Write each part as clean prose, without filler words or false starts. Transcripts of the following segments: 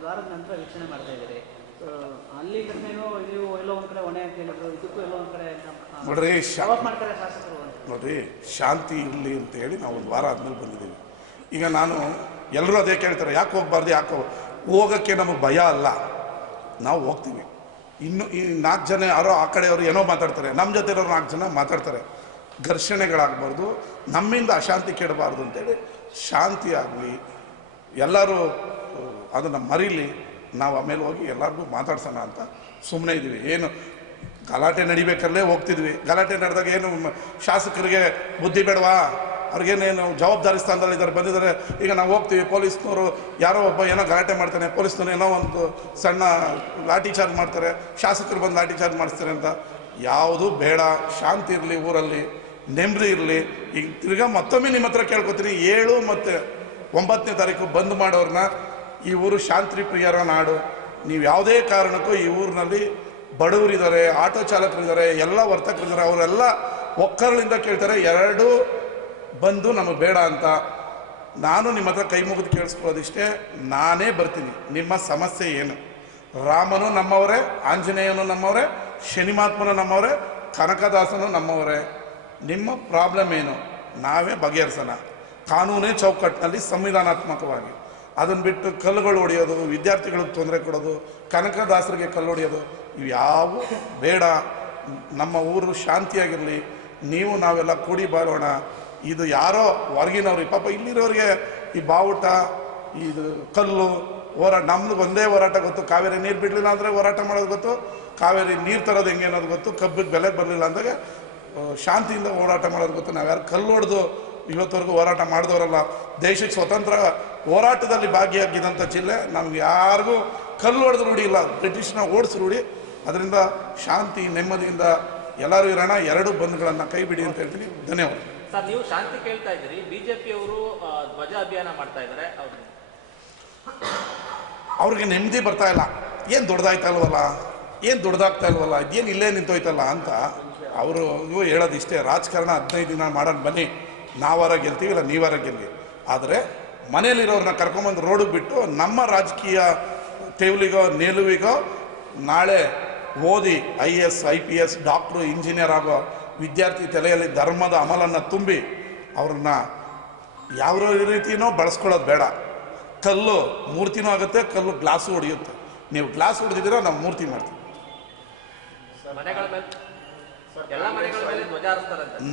ಒಂದು ವಾರದ ನಂತರ ವೀಕ್ಷಣೆ ಮಾಡ್ತಾ ಇದ್ದೀರಿ. ಅಲ್ಲಿ ಘಟನೆಗೂ ನೀವು ಎಲ್ಲೋ ಒಂದು ಕಡೆ ಹೊಣೆ ಅಂತ ಹೇಳಿದ್ರು, ಇದಕ್ಕೂ ಎಲ್ಲೋ ಒಂದು ಕಡೆ ನೋಡ್ರಿ ಮಾಡ್ತಾರೆ ಶಾಸಕರು. ನೋಡ್ರಿ, ಶಾಂತಿ ಇರಲಿ ಅಂತ ಹೇಳಿ ನಾವು ಒಂದು ವಾರ ಆದ್ಮೇಲೆ ಬಂದಿದ್ದೀವಿ. ಈಗ ನಾನು ಎಲ್ಲರೂ ಅದೇ ಕೇಳ್ತಾರೆ, ಯಾಕೆ ಹೋಗ್ಬಾರ್ದು, ಯಾಕೆ ಹೋಗೋಕ್ಕೆ ನಮಗೆ ಭಯ ಅಲ್ಲ, ನಾವು ಹೋಗ್ತೀವಿ. ಇನ್ನು ಈ 4 ಜನ ಯಾರೋ ಆ ಕಡೆಯವರು ಏನೋ ಮಾತಾಡ್ತಾರೆ, ನಮ್ಮ ಜೊತೆ ಇರೋರು 4 ಜನ ಮಾತಾಡ್ತಾರೆ. ಘರ್ಷಣೆಗಳಾಗಬಾರ್ದು, ನಮ್ಮಿಂದ ಅಶಾಂತಿ ಕೆಡಬಾರ್ದು ಅಂತೇಳಿ ಶಾಂತಿ ಆಗಲಿ, ಎಲ್ಲರೂ ಅದನ್ನು ಮರೀಲಿ, ನಾವು ಆಮೇಲೆ ಹೋಗಿ ಎಲ್ಲರಿಗೂ ಮಾತಾಡ್ಸೋಣ ಅಂತ ಸುಮ್ಮನೆ ಇದ್ದೀವಿ. ಏನು ಗಲಾಟೆ ನಡಿಬೇಕಲ್ಲೇ ಹೋಗ್ತಿದ್ವಿ. ಗಲಾಟೆ ನಡೆದಾಗ ಏನು ಶಾಸಕರಿಗೆ ಬುದ್ಧಿ ಬೇಡವಾ? ಅವ್ರಿಗೇನೇನು ಜವಾಬ್ದಾರಿ ಸ್ಥಾನದಲ್ಲಿದ್ದಾರೆ, ಬಂದಿದ್ದಾರೆ. ಈಗ ನಾವು ಹೋಗ್ತೀವಿ, ಪೊಲೀಸ್ನವರು ಯಾರೋ ಒಬ್ಬ ಏನೋ ಗಲಾಟೆ ಮಾಡ್ತಾನೆ, ಪೊಲೀಸ್ನವ್ರು ಏನೋ ಒಂದು ಸಣ್ಣ ಲಾಠಿ ಚಾರ್ಜ್ ಮಾಡ್ತಾರೆ, ಶಾಸಕರು ಬಂದು ಲಾಠಿ ಚಾರ್ಜ್ ಮಾಡಿಸ್ತಾರೆ ಅಂತ ಯಾವುದು ಬೇಡ. ಶಾಂತಿ ಇರಲಿ, ಊರಲ್ಲಿ ನೆಮ್ಮದಿ ಇರಲಿ. ಈಗ ತಿರ್ಗಾ ಮತ್ತೊಮ್ಮೆ ನಿಮ್ಮ ಹತ್ರ ಕೇಳ್ಕೊತೀನಿ, 7 ಮತ್ತು 9ನೇ ತಾರೀಕು ಬಂದ್ ಮಾಡೋರನ್ನ, ಈ ಊರು ಶಾಂತಿ ಪ್ರಿಯರ ನಾಡು, ನೀವು ಯಾವುದೇ ಕಾರಣಕ್ಕೂ ಈ ಊರಿನಲ್ಲಿ ಬಡವರಿದ್ದಾರೆ, ಆಟೋ ಚಾಲಕರಿದ್ದಾರೆ, ಎಲ್ಲ ವರ್ತಕರಿದ್ದಾರೆ, ಅವರೆಲ್ಲ ಒಕ್ಕರಳಿಂದ ಕೇಳ್ತಾರೆ 2 ಬಂದು ನಮಗೆ ಬೇಡ ಅಂತ. ನಾನು ನಿಮ್ಮ ಹತ್ರ ಕೈ ಮುಗಿದು ಕೇಳಿಸ್ಕೊಳ್ಳೋದಿಷ್ಟೇ, ನಾನೇ ಬರ್ತೀನಿ. ನಿಮ್ಮ ಸಮಸ್ಯೆ ಏನು? ರಾಮನು ನಮ್ಮವರೇ, ಆಂಜನೇಯನು ನಮ್ಮವರೇ, ಶನಿಮಾತ್ಮನು ನಮ್ಮವರೇ, ಕನಕದಾಸನು ನಮ್ಮವರೇ. ನಿಮ್ಮ ಪ್ರಾಬ್ಲಮ್ ಏನು? ನಾವೇ ಬಗೆಹರಿಸೋಣ, ಕಾನೂನೇ ಚೌಕಟ್ಟಿನಲ್ಲಿ ಸಂವಿಧಾನಾತ್ಮಕವಾಗಿ. ಅದನ್ನು ಬಿಟ್ಟು ಕಲ್ಲುಗಳು ಹೊಡೆಯೋದು, ವಿದ್ಯಾರ್ಥಿಗಳಿಗೆ ತೊಂದರೆ ಕೊಡೋದು, ಕನಕದಾಸರಿಗೆ ಕಲ್ಲು ಹೊಡೆಯೋದು, ಇವ್ಯಾವು ಬೇಡ. ನಮ್ಮ ಊರು ಶಾಂತಿಯಾಗಿರಲಿ, ನೀವು ನಾವೆಲ್ಲ ಕೂಡಿ ಬಾಳೋಣ. ಇದು ಯಾರೋ ಹೊರಗಿನವ್ರಿಗೆ, ಪಾಪ ಇಲ್ಲಿರೋರಿಗೆ ಈ ಬಾವುಟ, ಇದು ಕಲ್ಲು ಹೋರಾಟ, ನಮ್ದು ಒಂದೇ ಹೋರಾಟ ಗೊತ್ತು. ಕಾವೇರಿ ನೀರು ಬಿಡಲಿಲ್ಲ ಅಂದರೆ ಹೋರಾಟ ಮಾಡೋದು ಗೊತ್ತು, ಕಾವೇರಿ ನೀರು ತರೋದು ಹೆಂಗೆ ಅನ್ನೋದು ಗೊತ್ತು, ಕಬ್ಬಿಗೆ ಬೆಲೆ ಬರಲಿಲ್ಲ ಅಂದಾಗ ಶಾಂತಿಯಿಂದ ಹೋರಾಟ ಮಾಡೋದು ಗೊತ್ತು. ನಾವ್ಯಾರು ಕಲ್ಲು ಹೊಡೆದು ಇವತ್ತವರೆಗೂ ಹೋರಾಟ ಮಾಡಿದವರಲ್ಲ. ದೇಶಕ್ಕೆ ಸ್ವತಂತ್ರ ಹೋರಾಟದಲ್ಲಿ ಭಾಗಿಯಾಗಿದ್ದಂಥ ಜಿಲ್ಲೆ, ನಮ್ಗೆ ಯಾರಿಗೂ ಕಲ್ಲು ಹೊಡೆದು ರೂಢಿ ಇಲ್ಲ, ಬ್ರಿಟಿಷ್ನ ಓಡಿಸಿ ರೂಢಿ. ಅದರಿಂದ ಶಾಂತಿ ನೆಮ್ಮದಿಯಿಂದ ಎಲ್ಲರೂ ಇರೋಣ. 2 ಬಂದ್ಗಳನ್ನು ಕೈ ಬಿಡಿ ಅಂತ ಹೇಳ್ತೀನಿ. ಧನ್ಯವಾದ ಸರ್. ನೀವು ಶಾಂತಿ ಕೇಳ್ತಾ ಇದ್ದೀರಿ, ಬಿಜೆಪಿಯವರು ಧ್ವಜ ಅಭಿಯಾನ ಮಾಡ್ತಾ ಇದ್ದಾರೆ, ಅವ್ರಿಗೆ ನೆಮ್ಮದಿ ಬರ್ತಾ ಇಲ್ಲ. ಏನು ದೊಡ್ಡದಾಯ್ತಾ ಇಲ್ವಲ್ಲ, ಏನು ದೊಡ್ಡದಾಗ್ತಾ ಇಲ್ವಲ್ಲ, ಇದೇನು ಇಲ್ಲೇ ನಿಂತೋಯ್ತಲ್ಲ ಅಂತ ಅವರು ಹೇಳೋದಿಷ್ಟೇ. ರಾಜಕಾರಣ 15 ದಿನ ಮಾಡೋಣ ಬನ್ನಿ, ನಾವಾರ ಗೆಲ್ತೀವಿ, ಇಲ್ಲ ನೀವಾರ ಗೆಲ್ಲಿ. ಆದರೆ ಮನೇಲಿರೋರನ್ನ ಕರ್ಕೊಂಬಂದು ರೋಡಿಗೆ ಬಿಟ್ಟು ನಮ್ಮ ರಾಜಕೀಯ ತೆವಲಿಗೋ ನಿಲುವಿಗೋ ನಾಳೆ ಓದಿ IAS IPS ಡಾಕ್ಟ್ರು ಇಂಜಿನಿಯರ್ ಆಗೋ ವಿದ್ಯಾರ್ಥಿ ತಲೆಯಲ್ಲಿ ಧರ್ಮದ ಅಮಲನ್ನು ತುಂಬಿ ಅವ್ರನ್ನ ಯಾವ ರೀತಿನೋ ಬಳಸ್ಕೊಳ್ಳೋದು ಬೇಡ. ಕಲ್ಲು ಮೂರ್ತಿನೂ ಆಗುತ್ತೆ, ಕಲ್ಲು ಗ್ಲಾಸು ಹೊಡೆಯುತ್ತೆ. ನೀವು ಗ್ಲಾಸ್ ಹೊಡೆದಿದ್ದೀರ, ನಾವು ಮೂರ್ತಿ ಮಾಡ್ತೀವಿ.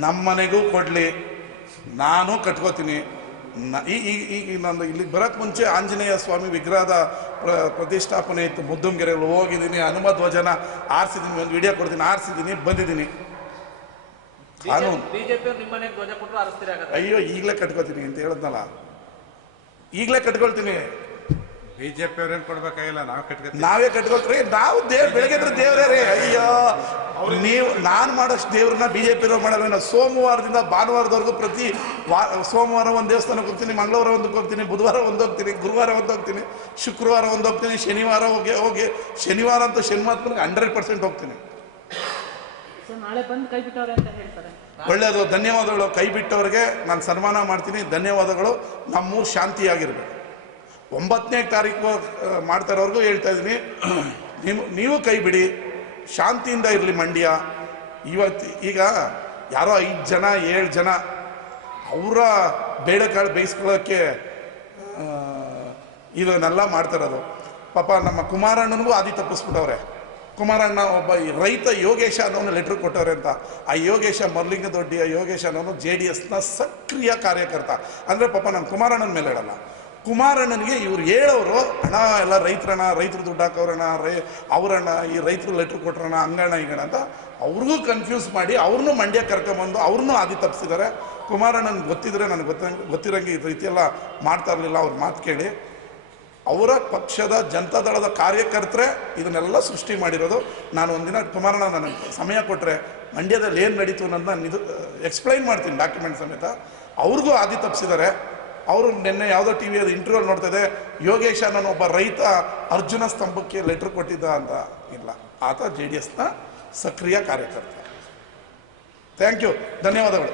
ನಮ್ಮ ಮನೆಗೂ ಕೊಡಲಿ, ನಾನು ಕಟ್ಕೋತೀನಿ. ಈಗ ನಂದು ಇಲ್ಲಿಗೆ ಬರೋಕ್ಕೆ ಮುಂಚೆ ಆಂಜನೇಯ ಸ್ವಾಮಿ ವಿಗ್ರಹದ ಪ್ರತಿಷ್ಠಾಪನೆ ಇತ್ತು, ಮುದ್ದುಂಗೆರೆಗಳು ಹೋಗಿದ್ದೀನಿ, ಹನುಮ ಧ್ವಜನ ಆರಿಸಿದ್ದೀನಿ, ಒಂದು ವಿಡಿಯೋ ಕೊಡ್ತೀನಿ, ಆರಿಸಿದ್ದೀನಿ, ಬಂದಿದ್ದೀನಿ. ಕಾನೂನು ಅಯ್ಯೋ ಈಗಲೇ ಕಟ್ಕೋತೀನಿ ಅಂತ ಹೇಳಿದ್ನಲ್ಲ, ಈಗಲೇ ಕಟ್ಕೊಳ್ತೀನಿ. ಬಿಜೆಪಿ ಅವ್ರೇನು ಕೊಡ್ಬೇಕಾಗಿಲ್ಲ, ನಾವೇ ಕಟ್ಕೊಳ್ತೀವಿ. ನಾವು ಬೆಳಗ್ಗೆ ದೇವರೇ ರೀ. ಅಯ್ಯೋ ನೀವು ನಾನು ಮಾಡೋಷ್ಟು ದೇವ್ರನ್ನ BJP ಮಾಡಲ್ಲ. ಸೋಮವಾರದಿಂದ ಭಾನುವಾರದವರೆಗೂ ಪ್ರತಿ ಸೋಮವಾರ ಒಂದು ದೇವಸ್ಥಾನಕ್ಕೆ ಹೋಗ್ತೀನಿ, ಮಂಗಳವಾರ ಒಂದಕ್ಕೆ ಹೋಗ್ತೀನಿ, ಬುಧವಾರ ಒಂದು ಹೋಗ್ತೀನಿ, ಗುರುವಾರ ಒಂದು ಹೋಗ್ತೀನಿ, ಶುಕ್ರವಾರ ಒಂದು ಹೋಗ್ತೀನಿ, ಶನಿವಾರ ಹೋಗಿ ಶನಿವಾರ ಅಂತೂ ಶನಿಮಾತ್ಮನಿಗೆ 100% ಹೋಗ್ತೀನಿ. ನಾಳೆ ಬಂದು ಕೈ ಬಿಟ್ಟವ್ರೆ ಅಂತ ಹೇಳ್ತಾರೆ. ಒಳ್ಳೆಯದು, ಧನ್ಯವಾದಗಳು. ಕೈ ಬಿಟ್ಟವ್ರಿಗೆ ನಾನು ಸನ್ಮಾನ ಮಾಡ್ತೀನಿ, ಧನ್ಯವಾದಗಳು. ನಮ್ಮೂರು ಶಾಂತಿಯಾಗಿರ್ಬೇಕು. 9ನೇ ತಾರೀಕು ಮಾಡ್ತಾ ಇರೋರ್ಗೂ ಹೇಳ್ತಾ ಇದ್ದೀನಿ, ನೀವು ಕೈ ಬಿಡಿ, ಶಾಂತಿಯಿಂದ ಇರಲಿ ಮಂಡ್ಯ. ಈಗ ಯಾರೋ 5 ಜನ 7 ಜನ ಅವರ ಬೇಳೆಕಾಳು ಬೇಯಿಸ್ಕೊಳ್ಳೋಕ್ಕೆ ಇದನ್ನೆಲ್ಲ ಮಾಡ್ತಾಯಿರೋದು. ಪಾಪ ನಮ್ಮ ಕುಮಾರಣ್ಣನಿಗೂ ಆದಿ ತಪ್ಪಿಸ್ಬಿಟ್ಟವ್ರೆ. ಕುಮಾರಣ್ಣ ಒಬ್ಬ ರೈತ ಯೋಗೇಶ ಅನ್ನೋನು ಲೆಟ್ರ್ ಕೊಟ್ಟವ್ರೆ ಅಂತ. ಆ ಯೋಗೇಶ ಮರ್ಲಿಂಗದೊಡ್ಡಿಯ ಯೋಗೇಶ ಅನ್ನೋನು JDSನ ಸಕ್ರಿಯ ಕಾರ್ಯಕರ್ತ. ಅಂದರೆ ಪಾಪ ನಾನು ಕುಮಾರಣ್ಣನ ಮೇಲೆ ಹೇಳಲ್ಲ, ಕುಮಾರಣ್ಣನಿಗೆ ಇವ್ರು ಹೇಳೋರು, ಅಣ್ಣ ಎಲ್ಲ ರೈತರಣ್ಣ, ರೈತರು ದುಡ್ಡು ಹಾಕೋರಣ್ಣ, ಅವರಣ್ಣ ಈ ರೈತರು ಲೆಟ್ರ್ ಕೊಟ್ರಣ್ಣ, ಹಂಗಣ್ಣ ಹಿಂಗಣ್ಣ ಅಂತ ಅವ್ರಿಗೂ ಕನ್ಫ್ಯೂಸ್ ಮಾಡಿ ಅವ್ರನ್ನೂ ಮಂಡ್ಯ ಕರ್ಕೊಂಬಂದು ಅವ್ರನ್ನೂ ಆದಿ ತಪ್ಪಿಸಿದ್ದಾರೆ. ಕುಮಾರಣ್ಣನಿಗೆ ಗೊತ್ತಿದ್ರೆ, ನನಗೆ ಗೊತ್ತಿರೋಂಗೆ ಈ ರೀತಿಯೆಲ್ಲ ಮಾಡ್ತಾ ಇರಲಿಲ್ಲ. ಅವ್ರ ಮಾತು ಕೇಳಿ ಅವರ ಪಕ್ಷದ ಜನತಾದಳದ ಕಾರ್ಯಕರ್ತರೆ ಇದನ್ನೆಲ್ಲ ಸೃಷ್ಟಿ ಮಾಡಿರೋದು. ನಾನು ಒಂದಿನ ಕುಮಾರಣ್ಣ ನನಗೆ ಸಮಯ ಕೊಟ್ಟರೆ ಮಂಡ್ಯದಲ್ಲಿ ಏನು ನಡೀತು ಅನ್ನೋದನ್ನ ಎಕ್ಸ್ಪ್ಲೈನ್ ಮಾಡ್ತೀನಿ ಡಾಕ್ಯುಮೆಂಟ್ ಸಮೇತ. ಅವ್ರಿಗೂ ಆದಿ ತಪ್ಪಿಸಿದ್ದಾರೆ. ಅವರು ನಿನ್ನೆ ಯಾವುದೋ TV ಇಂಟರ್ವ್ಯೂ ನೋಡ್ತಿದೆ, ಯೋಗೇಶ ನಾನು ಒಬ್ಬ ರೈತ ಅರ್ಜುನ ಸ್ತಂಭಕ್ಕೆ ಲೆಟ್ರ್ ಕೊಟ್ಟಿದ್ದ ಅಂತ. ಇಲ್ಲ, ಆತ JDSನ ಸಕ್ರಿಯ ಕಾರ್ಯಕರ್ತ. ಥ್ಯಾಂಕ್ ಯು, ಧನ್ಯವಾದಗಳು.